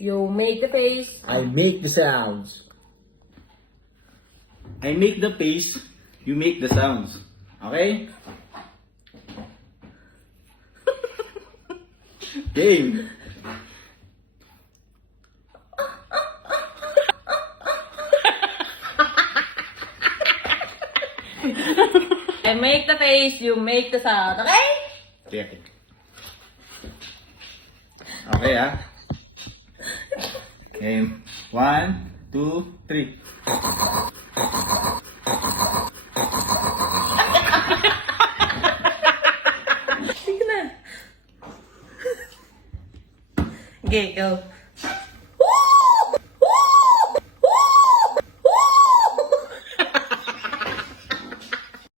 You make the face. I make the sounds. I make the face, you make the sounds. Okay? Game. I make the face, you make the sound. Okay? Okay, okay. Okay, ah. Game. 1, 2, 3. Sige na. Okay, go.